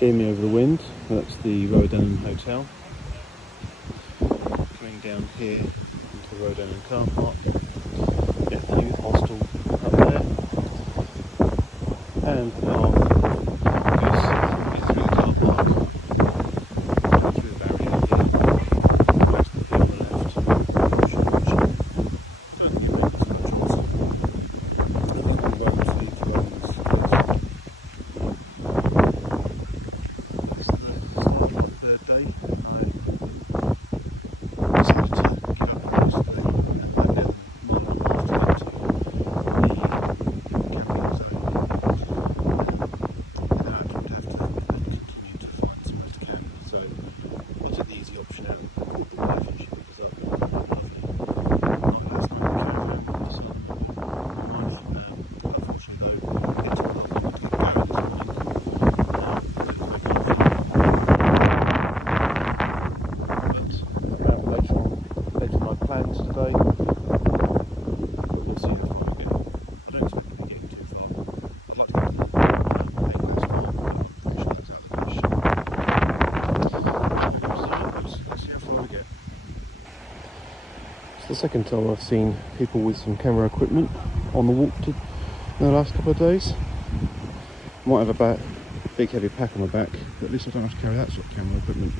hear me over the wind. That's the Rodan Hotel. Coming down here into the Rodan car park. Get the youth hostel up there. And the path goes through the car park. Through the barrier here. Right to the hill on the left. But you make the choice. I think the roads lead to Romans. Third day. I decided to give up the rest of the day. Back down mile and a half to get to the caravan zone. And I would have to continue to find some else to camp. So I took the easy option out with the wife and she because I've got a lovely night last night in the caravan. So unfortunately though, it took a lot longer to get going this morning. Later my plans today, but we'll see how far we get. I don't expect to be getting too far. I'd like to get to the highland spot, but I'm sure that's out of the question. Let's see how far we get. It's the second time I've seen people with some camera equipment on the walk in the last couple of days. I might have a big heavy pack on my back, but at least I don't have to carry that sort of camera equipment.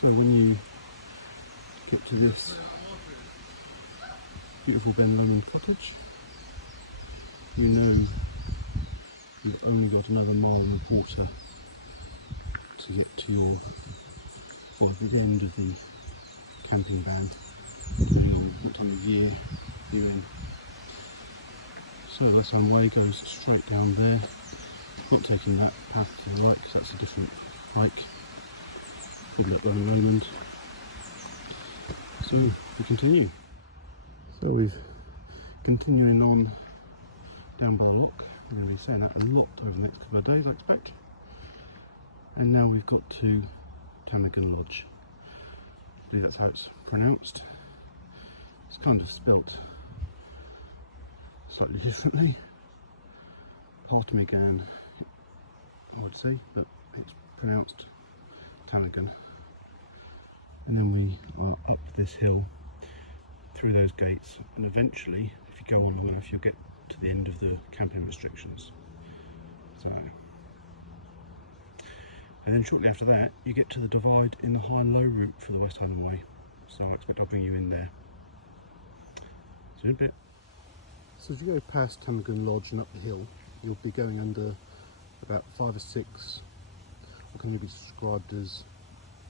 So when you get to this beautiful Ben Lomond cottage, you know you've only got another mile and a quarter to get to your, or the end of the camping van, depending on what time of year you're in. So this one way goes straight down there. Not taking that path to the right because that's a different hike. Good luck running Romans. So we continue. So we're continuing on down by the lock. We're going to be saying that a lot over the next couple of days, I expect. And now we've got to Tamagun Lodge. I believe that's how it's pronounced. It's kind of spelt slightly differently. Tamagun, I would say, but it's pronounced Tamagun. And then we are up this hill through those gates, and eventually, if you go on long enough, you'll get to the end of the camping restrictions. So, and then shortly after that, you get to the divide in the high and low route for the West Highland Way. So I expect I'll bring you in there. See you in a bit. So as you go past Tamagun Lodge and up the hill, you'll be going under about 5 or 6 what can be described as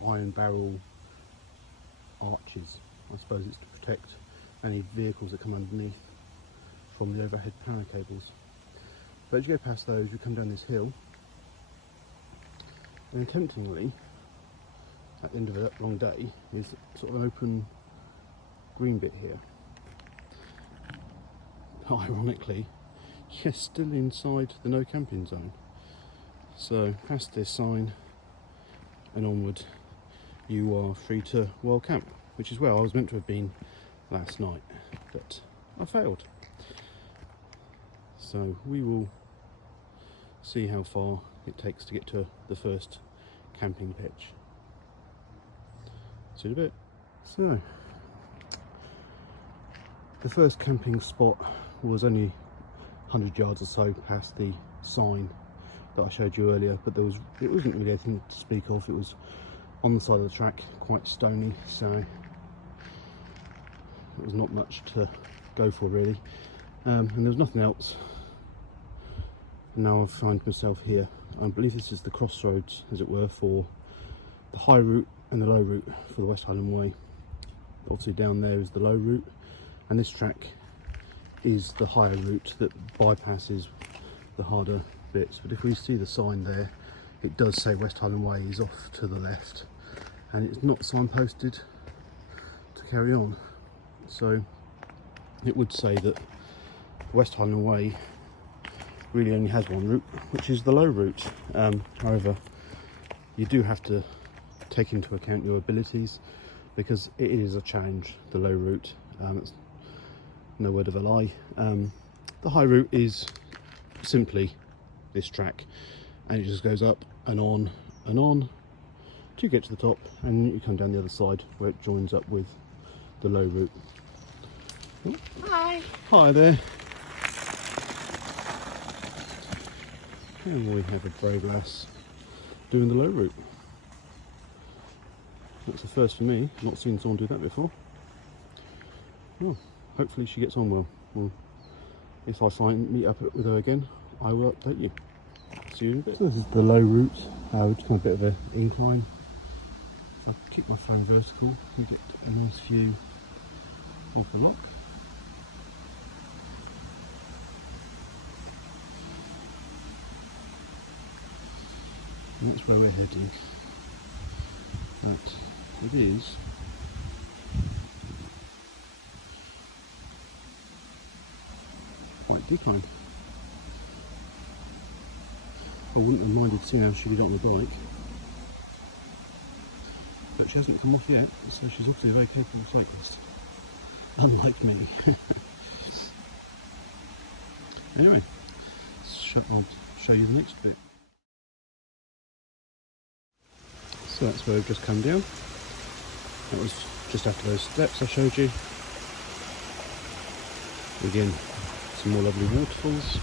iron barrel arches. I suppose it's to protect any vehicles that come underneath from the overhead power cables. But as you go past those, you come down this hill, and temptingly, at the end of a long day, is sort of an open green bit here. Ironically, yes, still inside the no camping zone. So past this sign and onward, you are free to wild camp, which is where I was meant to have been last night, but I failed. So we will see how far it takes to get to the first camping pitch. See you in a bit. So the first camping spot was only 100 yards or so past the sign that I showed you earlier, but it wasn't really anything to speak of. It was on the side of the track, quite stony, so it was not much to go for really, and there was nothing else. And now I find myself here. I believe this is the crossroads, as it were, for the high route and the low route for the West Highland Way. Obviously down there is the low route, and this track is the higher route that bypasses the harder bits. But if we see the sign there, it does say West Highland Way is off to the left, and it's not signposted to carry on. So it would say that West Highland Way really only has one route, which is the low route. However, you do have to take into account your abilities, because it is a challenge, the low route. It's no word of a lie. The high route is simply this track, and it just goes up and on to get to the top, and you come down the other side where it joins up with the low route. Oh. Hi. Hi there. And we have a brave lass doing the low route. That's the first for me. I've not seen someone do that before. Well, hopefully she gets on well. Well, if I meet up with her again, I will update you. See you in a bit. So this is the low route, which is a bit of an incline. If I keep my phone vertical, you get a nice view of the lock. And that's where we're heading. But it is quite decline. I wouldn't have minded seeing how she did on the bike, but she hasn't come off yet, so she's obviously a very capable cyclist, unlike me. Anyway, I'll show you the next bit. So that's where we've just come down. That was just after those steps I showed you. Again, some more lovely waterfalls.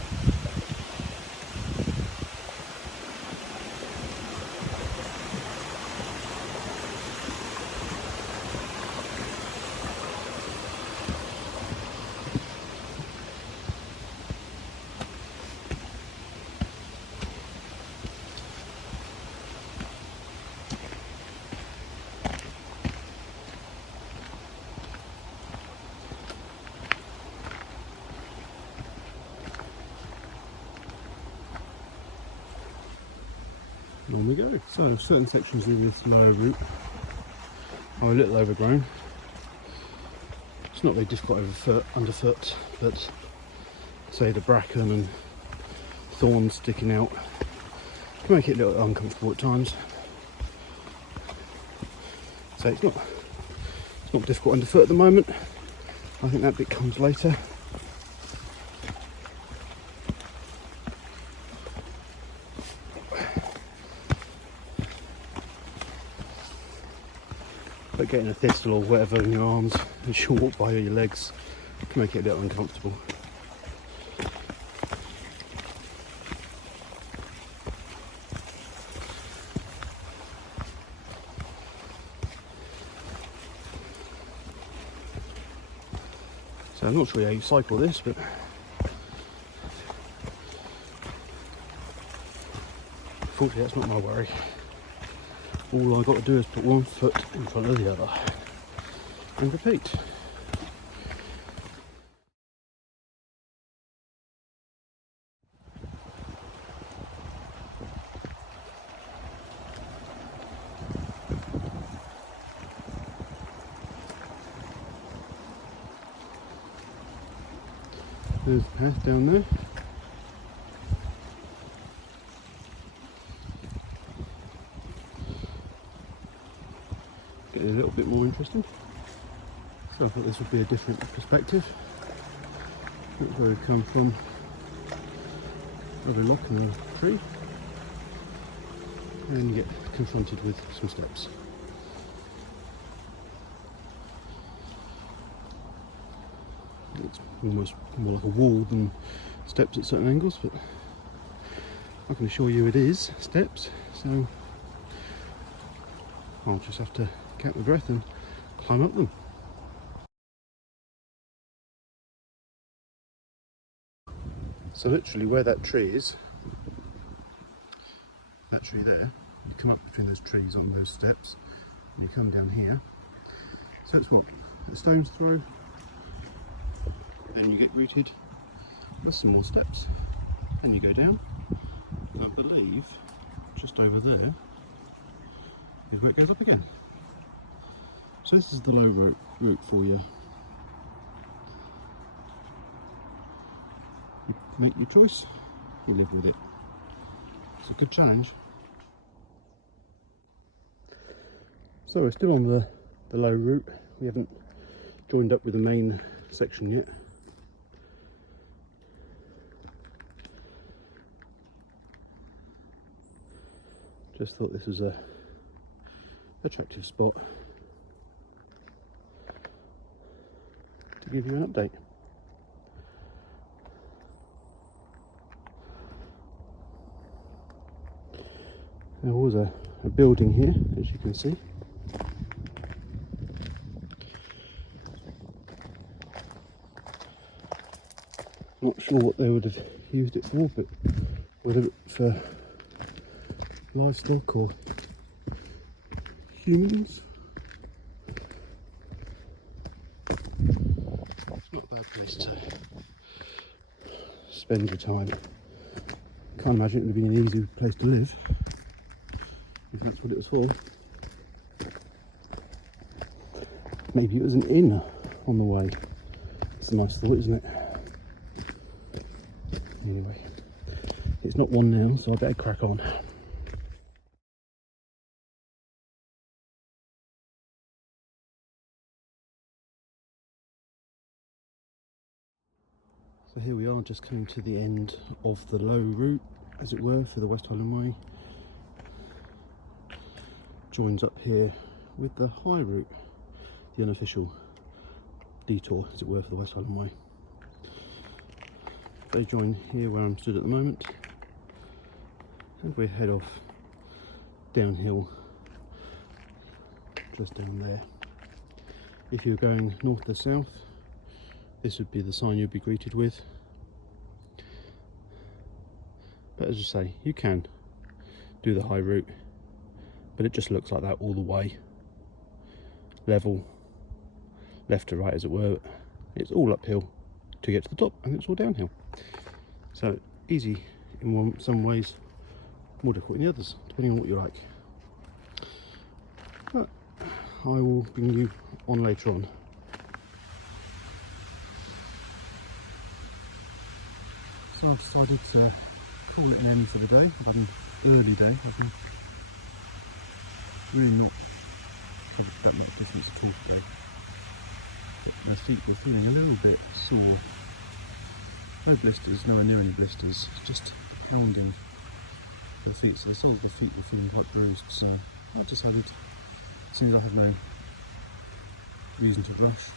On we go. So certain sections of this lower route are a little overgrown. It's not very difficult underfoot, but say the bracken and thorns sticking out can make it a little uncomfortable at times. So it's not difficult underfoot at the moment. I think that bit comes later. But getting a thistle or whatever in your arms as you walk by your legs can make it a little uncomfortable. So I'm not sure how you cycle this, but unfortunately that's not my worry. All I've got to do is put one foot in front of the other and repeat. There's the path down there. Getting a little bit more interesting. So I thought this would be a different perspective. Look where we come from. Over a lock and a tree. And then you get confronted with some steps. It's almost more like a wall than steps at certain angles, but I can assure you it is steps, so I'll just have to catch my breath and climb up them. So literally where that tree is, that tree there, you come up between those trees on those steps and you come down here. So it's what, a stone's throw, then you get greeted with some more steps, then you go down. I believe just over there is where it goes up again. So this is the low route for you. You make your choice, you live with it. It's a good challenge. So we're still on the low route. We haven't joined up with the main section yet. Just thought this was a attractive spot to give you an update. There was a building here, as you can see. Not sure what they would have used it for, but whether it's for livestock or humans. It's not a bad place to spend your time. Can't imagine it would have been an easy place to live, if that's what it was for. Maybe it was an inn on the way. It's a nice thought, isn't it? Anyway, it's not one now, so I better crack on. So here we are, just coming to the end of the low route, as it were, for the West Highland Way. Joins up here with the high route, the unofficial detour, as it were, for the West Highland Way. They join here where I'm stood at the moment, and we head off downhill, just down there. If you're going north to south, this would be the sign you'd be greeted with. But as I say, you can do the high route, but it just looks like that all the way. Level, left to right as it were. It's all uphill to get to the top, and it's all downhill. So easy in some ways, more difficult in the others, depending on what you like. But I will bring you on later on. So I've decided to call it an end for the day. I've had an early day. I've been really not that much difference at all today. But my feet were feeling a little bit sore. No blisters, nowhere near any blisters, just winding for the feet. So the soles of the feet were feeling quite bruised. So I decided, as soon as I had no reason to rush,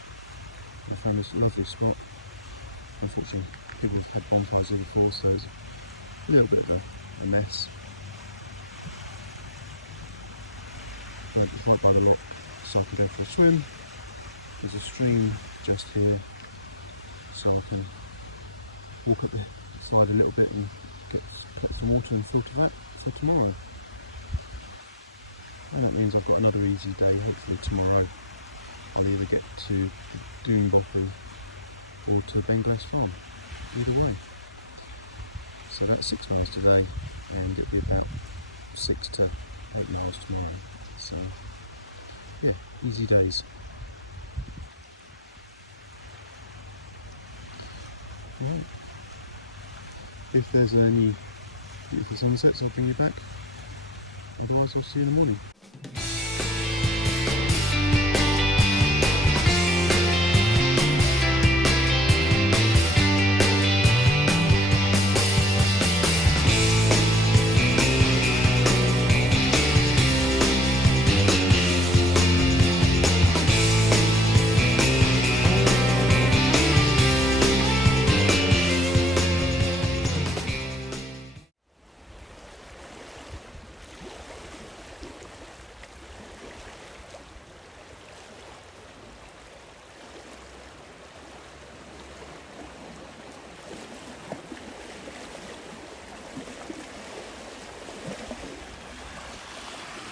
I found this lovely spot. Unfortunately, people have had bonfires here before, so it's a little bit of a mess. But it's right by the rock, so I can go for a swim. There's a stream just here, so I can walk up the side a little bit and get some water and filter that. for tomorrow. And that means I've got another easy day. Hopefully tomorrow I'll either get to Doombottle or to Benglace Farm, either way. So that's 6 miles today, and it'll be about 6 to 8 miles tomorrow. So yeah, easy days. Right. If there's any beautiful sunsets, I'll bring you back. Otherwise, I'll see you in the morning.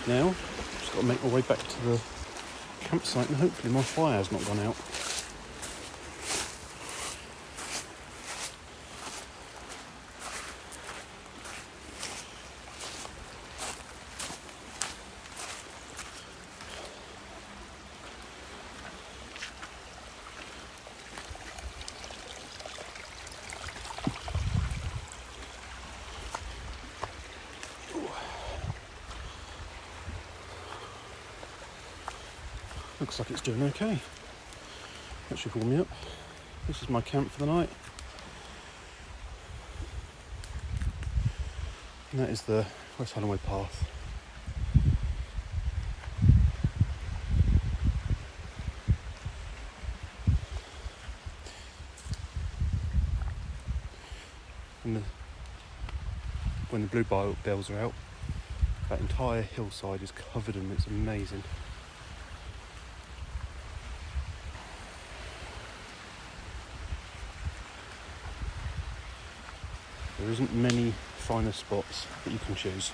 Now, just got to make my way back to the campsite and hopefully my fire's not gone out. Looks like it's doing okay. That should warm me up. This is my camp for the night. And that is the West Highland path. And when the bluebells are out, that entire hillside is covered in them. It's amazing. There isn't many finer spots that you can choose.